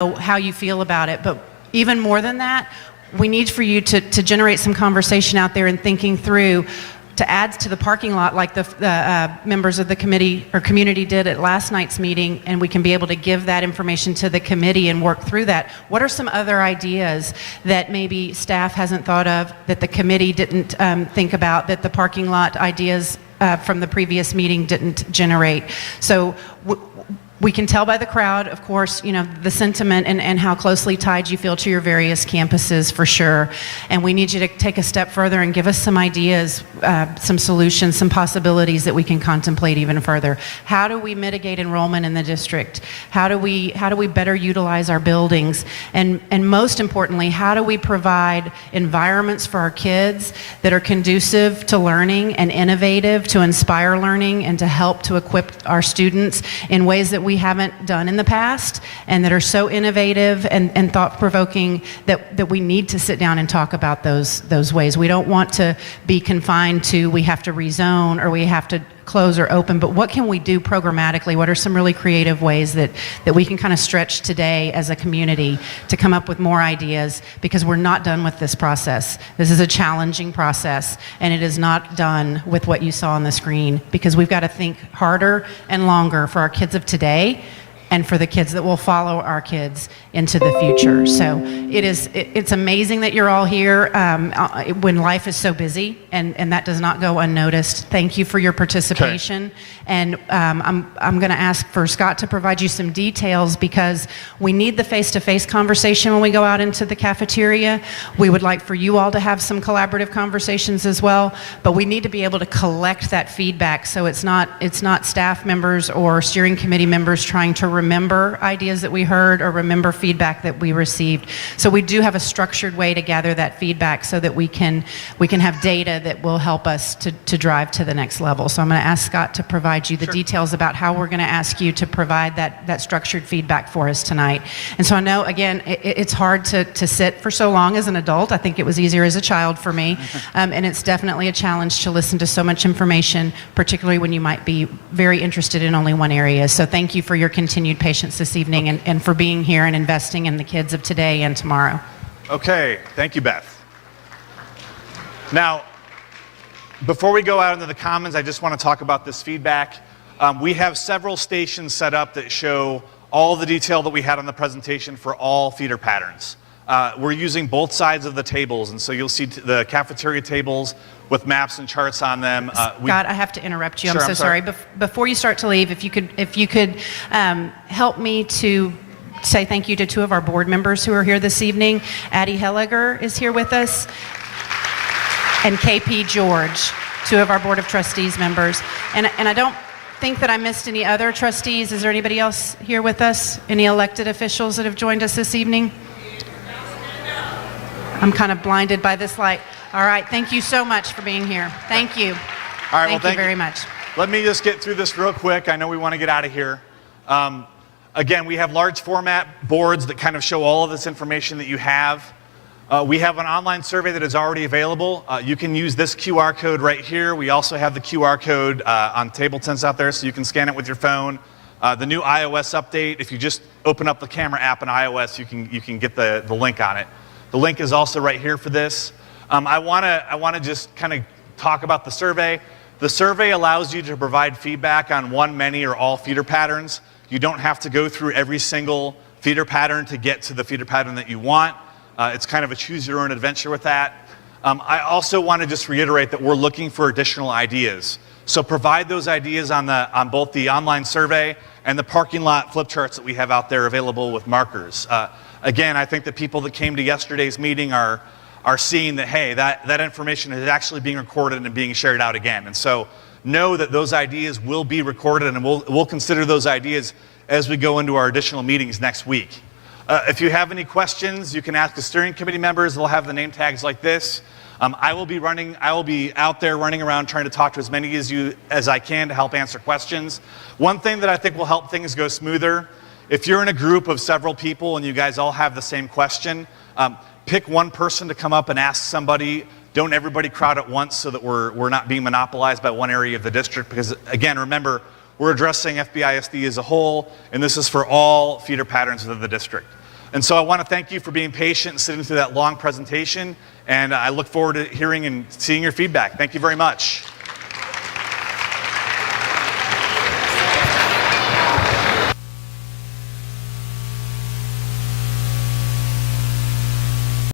how you feel about it, but even more than that, we need for you to generate some conversation out there and thinking through to add to the parking lot like the members of the committee or community did at last night's meeting, and we can be able to give that information to the committee and work through that. What are some other ideas that maybe staff hasn't thought of, that the committee didn't think about, that the parking lot ideas from the previous meeting didn't generate? So we can tell by the crowd, of course, you know, the sentiment and how closely tied you feel to your various campuses, for sure. And we need you to take a step further and give us some ideas, some solutions, some possibilities that we can contemplate even further. How do we mitigate enrollment in the district? How do we better utilize our buildings? And most importantly, how do we provide environments for our kids that are conducive to learning and innovative to inspire learning and to help to equip our students in ways that we haven't done in the past and that are so innovative and thought-provoking that we need to sit down and talk about those ways. We don't want to be confined to we have to rezone or we have to close or open, but what can we do programmatically? What are some really creative ways that we can kind of stretch today as a community to come up with more ideas, because we're not done with this process. This is a challenging process, and it is not done with what you saw on the screen, because we've got to think harder and longer for our kids of today and for the kids that will follow our kids into the future. So it's amazing that you're all here when life is so busy, and that does not go unnoticed. Thank you for your participation. Okay. And I'm gonna ask for Scott to provide you some details, because we need the face-to-face conversation when we go out into the cafeteria. We would like for you all to have some collaborative conversations as well, but we need to be able to collect that feedback, so it's not staff members or steering committee members trying to remember ideas that we heard or remember feedback that we received. So we do have a structured way to gather that feedback so that we can have data that will help us to drive to the next level. So I'm going to ask Scott to provide you the details about how we're going to ask you to provide that structured feedback for us tonight. And so I know, again, it's hard to sit for so long as an adult. I think it was easier as a child for me. And it's definitely a challenge to listen to so much information, particularly when you might be very interested in only one area. So thank you for your continued patience this evening, and for being here and investing in the kids of today and tomorrow. Okay, thank you, Beth. Now, before we go out into the Commons, I just want to talk about this feedback. We have several stations set up that show all the detail that we had on the presentation for all feeder patterns. We're using both sides of the tables, and so you'll see the cafeteria tables with maps and charts on them. Scott, I have to interrupt you. Sure, I'm so sorry. Before you start to leave, if you could help me to say thank you to two of our board members who are here this evening. Addie Helliger is here with us, and KP George, two of our Board of Trustees members. And I don't think that I missed any other trustees. Is there anybody else here with us? Any elected officials that have joined us this evening? I'm kind of blinded by this light. All right, thank you so much for being here. Thank you. All right, thank you very much. Let me just get through this real quick. I know we want to get out of here. Again, we have large format boards that kind of show all of this information that you have. We have an online survey that is already available. You can use this QR code right here. We also have the QR code on table tents out there, so you can scan it with your phone. The new iOS update, if you just open up the camera app in iOS, you can get the link on it. The link is also right here for this. I want to just kind of talk about the survey. The survey allows you to provide feedback on one, many, or all feeder patterns. You don't have to go through every single feeder pattern to get to the feeder pattern that you want. It's kind of a choose your own adventure with that. I also want to just reiterate that we're looking for additional ideas. So provide those ideas on both the online survey and the parking lot flip charts that we have out there available with markers. Again, I think the people that came to yesterday's meeting are seeing that, hey, that information is actually being recorded and being shared out again. And so know that those ideas will be recorded, and we'll consider those ideas as we go into our additional meetings next week. If you have any questions, you can ask the steering committee members. They'll have the name tags like this. I will be out there running around trying to talk to as many of you as I can to help answer questions. One thing that I think will help things go smoother, if you're in a group of several people and you guys all have the same question, pick one person to come up and ask somebody. Don't everybody crowd at once so that we're not being monopolized by one area of the district, because again, remember, we're addressing FBI ISD as a whole, and this is for all feeder patterns within the district. And so I want to thank you for being patient and sitting through that long presentation, and I look forward to hearing and seeing your feedback. Thank you very much.